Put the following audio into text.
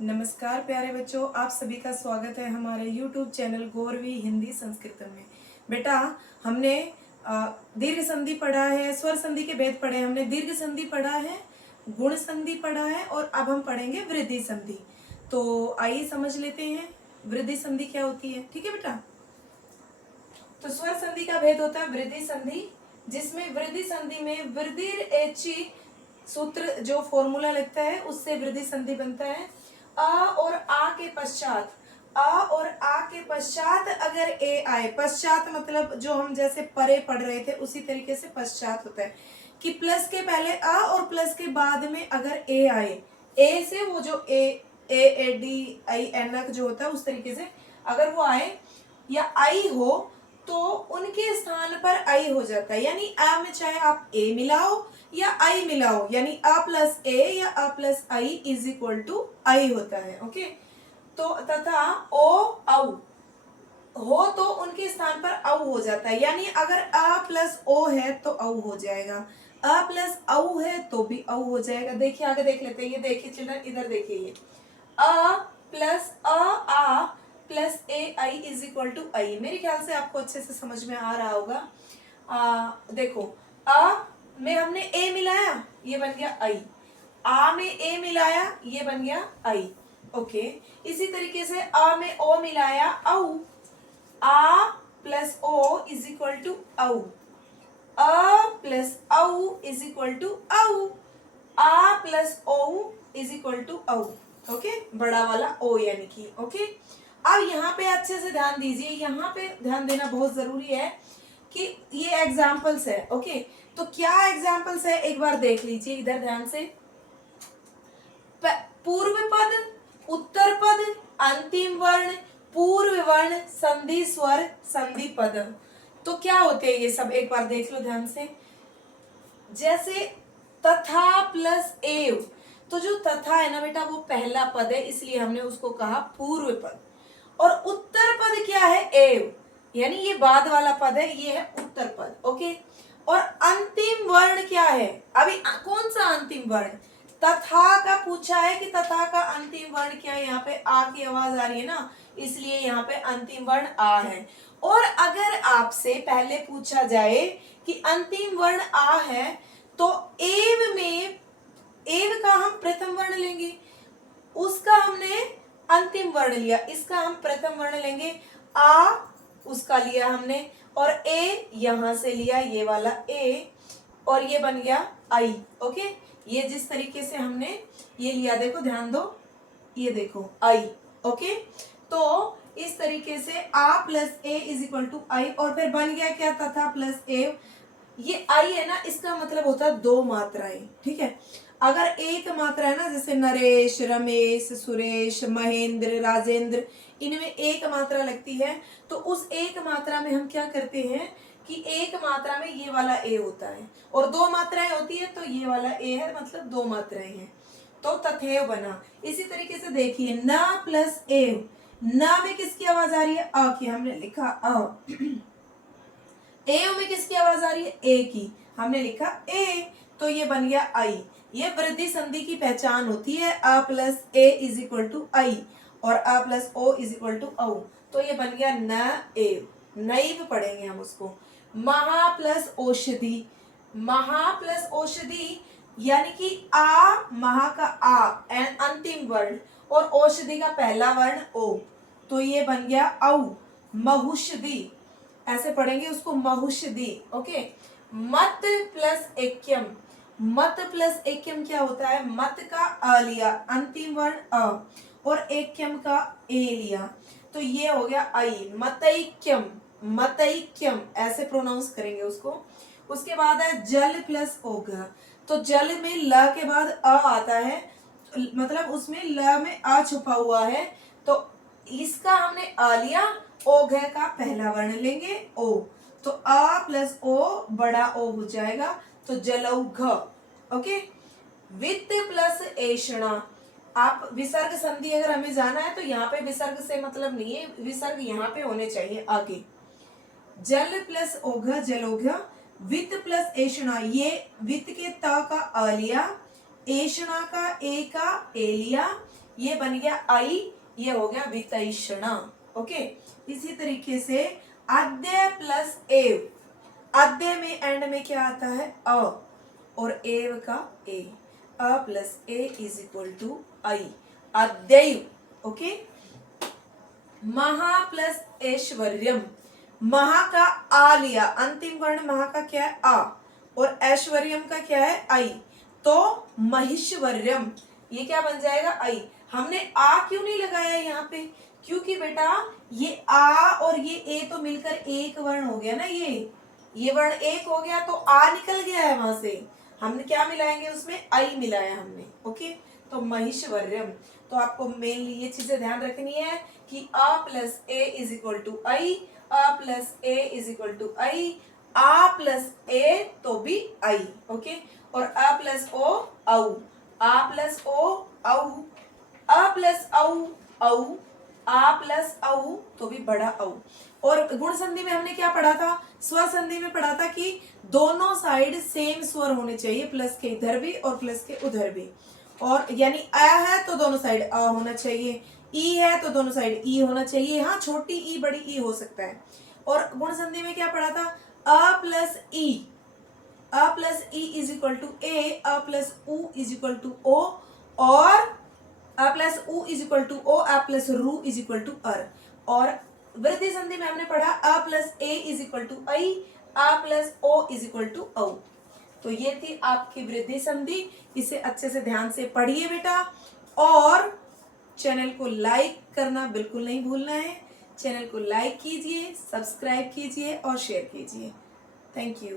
नमस्कार प्यारे बच्चों, आप सभी का स्वागत है हमारे YouTube चैनल गौरवी हिंदी संस्कृत में। बेटा, हमने दीर्घ संधि पढ़ा है, स्वर संधि के भेद पढ़े, हमने दीर्घ संधि पढ़ा है, गुण संधि पढ़ा है और अब हम पढ़ेंगे वृद्धि संधि। तो आइए समझ लेते हैं वृद्धि संधि क्या होती है। ठीक है बेटा, तो स्वर संधि का भेद होता है वृद्धि संधि, जिसमें वृद्धि संधि में वृद्धिर एची सूत्र जो फॉर्मूला लगता है उससे वृद्धि संधि बनता है। अ और आ के पश्चात, अ और आ के पश्चात अगर ए आए, पश्चात मतलब जो हम जैसे परे पढ़ रहे थे उसी तरीके से पश्चात होता है कि प्लस के पहले अ और प्लस के बाद में अगर ए आए, ए से वो जो ए डी आई एन जो होता है उस तरीके से अगर वो आए या आई हो तो उनके स्थान पर आई हो जाता है। यानी आ में चाहे आप ए मिलाओ या आई मिलाओ, यानी अ प्लस ए या अ प्लस आई इज इक्वल टू आई होता है। ओके, तो तथा ओ औ हो तो उनके स्थान पर औ हो जाता है। यानी अगर अ प्लस ओ है तो औ हो जाएगा, अ प्लस औ है तो भी औ हो जाएगा। देखिए आगे देख लेते हैं। ये देखिए चिल्ड्रन, इधर देखिए, ये अ प्लस आ प्लस ए आई इज इक्वल टू आई। मेरे ख्याल से आपको अच्छे से समझ में आ रहा होगा। देखो, अ में हमने ए मिलाया, ये बन गया आई, आ में ए मिलाया, ये बन गया आई। ओके, इसी तरीके से अ में ओ मिलाया, औ, आ प्लस ओ इज इक्वल टू औ, अ प्लस औ इज इक्वल टू औ, आ प्लस ओ इज इक्वल टू औ। ओके, बड़ा वाला ओ यानी कि। ओके, अब यहाँ पे अच्छे से ध्यान दीजिए, यहाँ पे ध्यान देना बहुत जरूरी है कि ये एग्जाम्पल्स है। ओके, तो क्या एग्जाम्पल्स है एक बार देख लीजिए इधर ध्यान से। पूर्व पद, उत्तर पद, अंतिम वर्ण, पूर्व वर्ण, संधि स्वर, संधि पद। तो क्या होते हैं ये सब, एक बार देख लो ध्यान से। जैसे तथा प्लस एव, तो जो तथा है ना बेटा वो पहला पद है, इसलिए हमने उसको कहा पूर्व पद। और उत्तर पद क्या है, एव, यानी ये बाद वाला पद है, ये है उत्तर पद। ओके, और अंतिम वर्ण क्या है, अभी कौन सा अंतिम वर्ण, तथा का पूछा है कि तथा का अंतिम वर्ण क्या है। यहाँ पे आ की आवाज आ रही है ना, इसलिए यहाँ पे अंतिम वर्ण आ है। और अगर आपसे पहले पूछा जाए कि अंतिम वर्ण आ है तो एव में, एव का हम प्रथम वर्ण लेंगे, उसका हमने अंतिम वर्ण लिया, इसका हम प्रथम वर्ण लेंगे, आ उसका लिया हमने और ए यहां से लिया, ये वाला ए, और ये बन गया आई। ओके, ये जिस तरीके से हमने ये लिया, देखो ध्यान दो, ये देखो आई। ओके, तो इस तरीके से आ प्लस ए इज इक्वल टू आई, और फिर बन गया क्या, तथा प्लस ए। ये आई है ना, इसका मतलब होता है दो मात्राएं। ठीक है, अगर एक मात्रा है ना, जैसे नरेश, रमेश, सुरेश, महेंद्र, राजेंद्र, इनमें एक मात्रा लगती है, तो उस एक मात्रा में हम क्या करते हैं कि एक मात्रा में ये वाला ए होता है और दो मात्राएं होती है तो ये वाला ए है, मतलब दो मात्राएं हैं, तो तथेव बना। इसी तरीके से देखिए, न प्लस एव, न में किसकी आवाज आ रही है, अ की, हमने लिखा अ। एव में किसकी आवाज आ रही है, ए की, हमने लिखा ए, तो ये बन गया आई। ये वृद्धि संधि की पहचान होती है, अ प्लस ए इज इक्वल टू आई और अ प्लस ओ इज इक्वल टू औ। तो ये बन गया न एव, नैव पढ़ेंगे हम उसको। महा प्लस औषधि, महा प्लस औषधि यानी कि आ, महा का आ अंतिम वर्ण और औषधि का पहला वर्ण ओ, तो ये बन गया औ। महुषधि ऐसे पढ़ेंगे उसको, महुषधि। ओके, मत प्लस एक्यम, मत प्लस एक्यम क्या होता है, मत का अ लिया, अंतिम वर्ण अ, और एक्यम का ए लिया, तो ये हो गया आई। मतैक्यम, मतैक्यम ऐसे प्रोनाउंस करेंगे उसको। उसके बाद है जल प्लस ओघ, तो जल में ल के बाद अ आता है, मतलब उसमें ल में आ छुपा हुआ है, तो इसका हमने अ लिया, ओघ का पहला वर्ण लेंगे ओ, तो अ प्लस ओ बड़ा ओ हो जाएगा, तो जलौघ। ओके, वित्त प्लस ऐषणा, आप विसर्ग संधि अगर हमें जाना है तो यहाँ पे विसर्ग से मतलब नहीं है, विसर्ग यहाँ पे होने चाहिए आगे। जल प्लस ओघ जलौघ, वित्त प्लस ऐषणा, ये वित्त के त का अ लिया, ऐषणा का ए लिया, ये बन गया आई, ये हो गया वितैषणा। ओके, इसी तरीके से आद्य प्लस एव, आद्य में एंड में क्या आता है अ, और एव का ए, अ प्लस ए इज इक्वल टू आई, अद्यैव। ओके, महा प्लस ऐश्वर्यम, महा का आ लिया, अंतिम वर्ण महा का क्या है आ, और ऐश्वर्यम का क्या है आई, तो महिश्वर्यम, ये क्या बन जाएगा आई। हमने आ क्यों नहीं लगाया यहाँ पे, क्योंकि बेटा ये आ और ये ए तो मिलकर एक वर्ण हो गया ना, ये वर्ण एक हो गया तो आ निकल गया है वहां से, हमने क्या मिलाएंगे उसमें आई मिलाया हमने। ओके, तो महिश्वर्यम, तो आपको मेनली ये चीजें ध्यान रखनी है कि अ प्लस ए इज इक्वल टू आई, अ प्लस ए इज इक्वल टू आई, आ प्लस ए तो भी आई। ओके, और अ प्लस ओ औ, आ प्लस ओ औ, अ प्लस औ औ, आ प्लस औ तो भी बड़ा औ। और गुण संधि में हमने क्या पढ़ा था, स्वर संधि में पढ़ा था कि दोनों साइड सेम स्वर होने चाहिए, प्लस के इधर भी और प्लस के उधर भी, और यानी अ है तो दोनों साइड अ होना चाहिए, ई है तो दोनों साइड ई होना चाहिए, हाँ छोटी ई बड़ी ई हो सकता है। और गुण संधि में क्या पढ़ा था, अ प्लस ई, अ प्लस ई इज इक्वल टू ए, अ प्लस उ इज इक्वल टू ओ, और अ प्लस उ इज इक्वल टू ओ, अ प्लस रू इज इक्वल टू अर। और वृद्धि संधि में हमने पढ़ा अ प्लस ए इज इक्वल टू आई, अ प्लस ओ इज इक्वल टू औ। तो ये थी आपकी वृद्धि संधि, इसे अच्छे से ध्यान से पढ़िए बेटा, और चैनल को लाइक करना बिल्कुल नहीं भूलना है। चैनल को लाइक कीजिए, सब्सक्राइब कीजिए और शेयर कीजिए। Thank you.